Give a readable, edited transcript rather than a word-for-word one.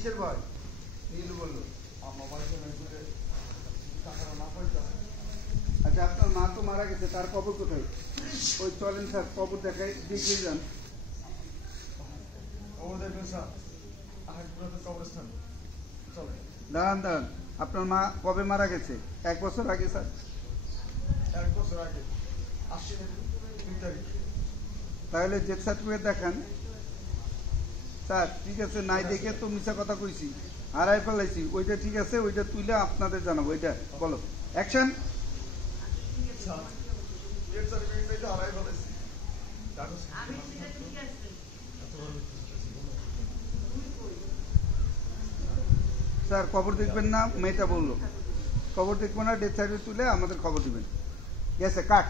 কিসের ভয়? নীলু বললো আচ্ছা, আপনার মা তো মারা গেছে, তার কবর কোথায়? ওই চলেন স্যার, কবর দেখাই, দেখিয়ে যান। দাঁড়ান দাঁড়ান, আপনার মা কবে মারা গেছে? 1 বছর আগে স্যার। 1 বছর আগে 2 তারিখ। তাহলে ডেথ সার্টিফিকেট দেখান স্যার। ঠিক আছে, নাই দেখে তো মিছা কথা কইছি, হারাই ফেলাইছি। ওইটা ঠিক আছে, ওইটা তুইলে আপনাদের জানাবো। ওইটা বলো, অ্যাকশন। স্যার খবর দেখবেন না, মেয়েটা বললো খবর দেখবো না, ডেথ সার্টিফিকেট তুলে আমাদের খবর দিবেন। গেছে কাট।